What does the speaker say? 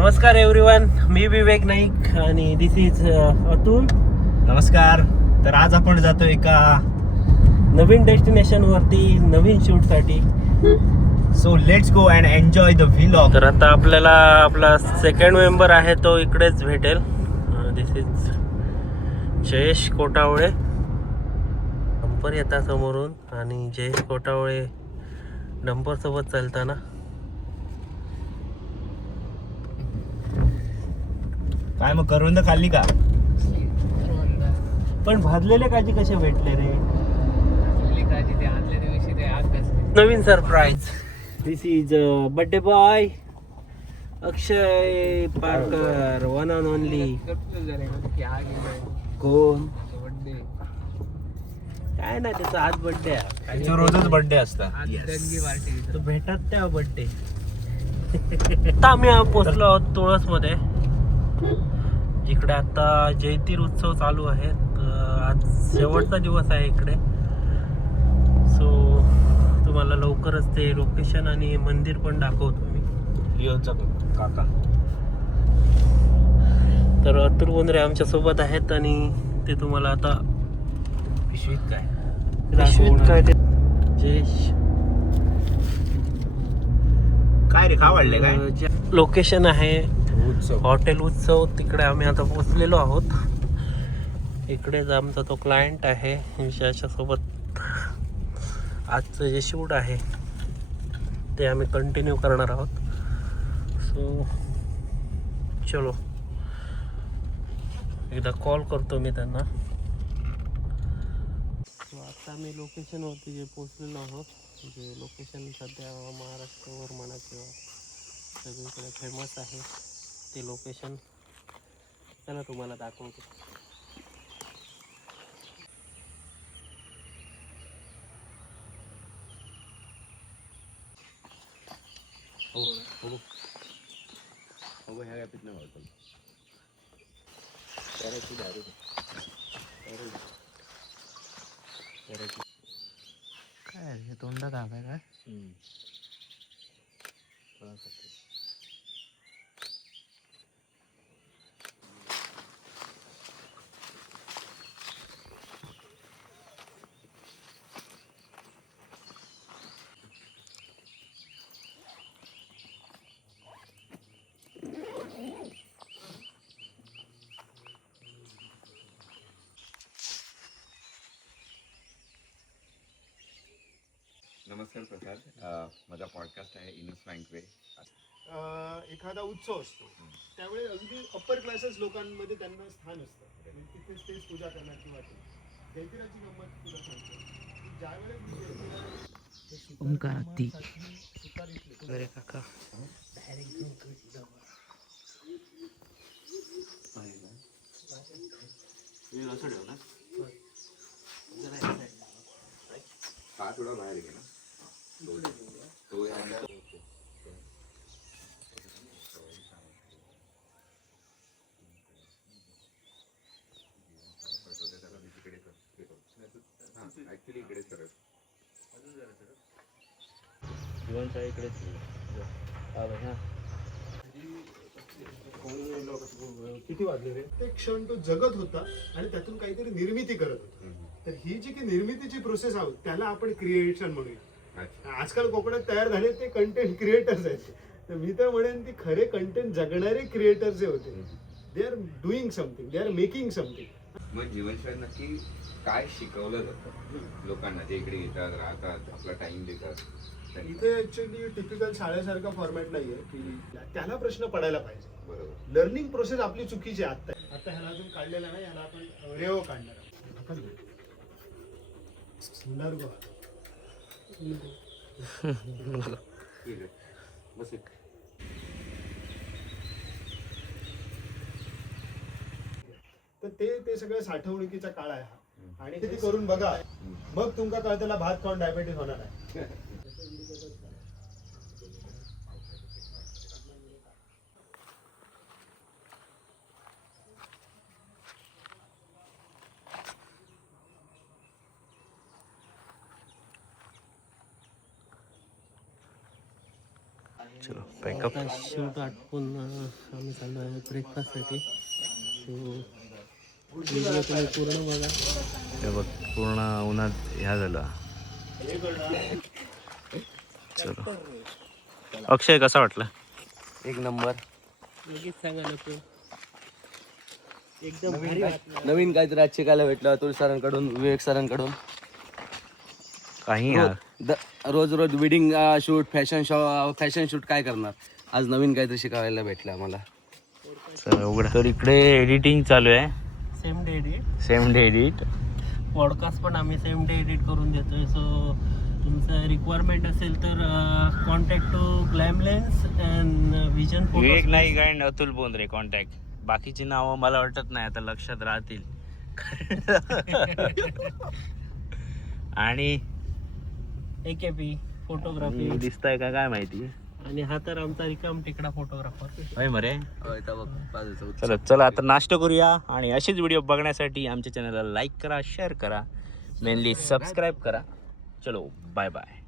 नमस्कार एव्हरीवन, मी विवेक नाईक आणि दिस इज अतुल. नमस्कार. तर आज आपण जातो एका नवीन डेस्टिनेशन वरती, नवीन शूट साठी. So let's go and enjoy the vlog. तर आता आपल्याला आपला सेकंड मेंबर आहे तो इकडेच भेटेल. दिस इज जयेश कोटावळे. डंपर येतात समोरून आणि जयेश कोटावळे डंपर सोबत चालताना. काय मग करवंद खाल्ली का? पण भाजलेले काजी कसे भेटले रे? नवीन surprise. This is birthday boy Akshay Parkar, one and only. कोण? काय नाही, त्याचा आज बर्थडे आहे. रोजच बर्थडे असता. तो भेटत त्या बर्थडे. आता आम्ही पोचलो आहोत तुळस मध्ये, जिकडे आता जयतीर उत्सव चालू आहे. आज शेवटचा दिवस आहे इकडे. सो तुम्हाला लवकरच ते लोकेशन आणि मंदिर पण दाखवतो मी. लिओचा काका. तर अतुल बोंद्रे आमच्या सोबत आहेत आणि ते तुम्हाला आता पिशवीत काय ते जयेश काय रे, खा वाढले काय? लोकेशन आहे उत्सव. हॉटेल उत्सव. तिकडे आम्ही आता पोचलेलो आहोत. इकडेच आमचा तो क्लायंट आहे, ज्याच्यासोबत आजचं जे शूट आहे ते आम्ही कंटिन्यू करणार आहोत. सो चलो, एकदा कॉल करतो मी त्यांना. आता मी लोकेशनवरती जे पोचलेलो आहोत, जे लोकेशन सध्या महाराष्ट्रावर म्हणा किंवा सगळीकडे फेमस आहे ते लोकेशन त्याला तुम्हाला दाखवतो. काय हे तोंडात आहे काय? नमस्कार प्रसाद. माझा पॉडकास्ट आहे इनस फ्रँकवे. एखादा उत्सव असतो त्यावेळी अगदी अप्पर क्लासेस लोकांमध्ये त्यांना स्थान असतं आणि तिथे स्टेज पूजा करणार किंवा जयंतीराची गंमत तुला सांगतो की ज्यावेळेस ओंकाराती काका हा थोडा बाहेर गेला तो ऍक्च्युली इकडे सरळ जीवनशाळीकडेच किती वाजले रे ते क्षण तो जगत होता आणि त्यातून काहीतरी निर्मिती करत होता. तर ही जी की निर्मितीची प्रोसेस आहोत त्याला आपण क्रिएशन म्हणूया. आजकाल कोकणात तयार झाले ते कंटेंट क्रिएटर्स आहेत. तर मी तर म्हणेन की खरे कंटेंट जगणारे क्रिएटर्स जे होते, they are doing something, they are making something. मग जीवनशैलीत नक्की काय शिकवलं जातं लोकांना जे इकडे येतात, राहतात, आपला टाइम देतात? इथे ऍक्च्युअली टिपिकल शाळेसारखा फॉर्मॅट नाहीये की त्याला प्रश्न पडायला पाहिजे. बरोबर. लर्निंग प्रोसेस आपली चुकीची आहे. आता ह्याला अजून काढलेला नाही, ह्याला आपण रेव काढणार बस तर ते सगळं साठवणुकीचा काळ आहे हा. आणि ते करून बघा, मग तुमका कळतेला भात खाऊन डायबेटीस होणार आहे. चलो पॅकअप. आता शूट आटपून आम्ही चाललो आहे ब्रेकफास्टसाठी. सो व्हिडिओ तुम्ही पूर्ण बघा. हे बघ पूर्ण उन्हात ह्या झाला. चलो अक्षय कसा वाटला? एक नंबर. लगेच सांगा नको. एकदम भारी वाटलं. नवीन काहीतरी आज शिकायला भेटलं अतुल सरांकडून, विवेक सरांकडून. काही रोज रोज वेडिंग शूट, फॅशन शूट काय करणार, आज नवीन काहीतरी शिकायला भेटलं आम्हाला. तर इकडे एडिटिंग चालू आहे. Same day edit. Same day edit. Podcast पण आम्ही सेम डे एडिट करून देतोय. सो तुमचं रिक्वायरमेंट असेल तर contact to Glamlens and vision Vivek Naik and Atul Bondre contact. बाकीची नावं मला वाटत नाही आता लक्षात राहतील. आणि AKP फोटोग्राफी दिसतंय का काय माहिती. आणि हा तर आमचा रिकाम टिकडा फोटोग्राफर. होय मरे. चला चला आता नाश्ता करूया. आणि अशीच व्हिडिओ बघण्यासाठी आमच्या चॅनलला लाईक करा, शेअर करा, मेनली सबस्क्राईब करा. चलो बाय बाय.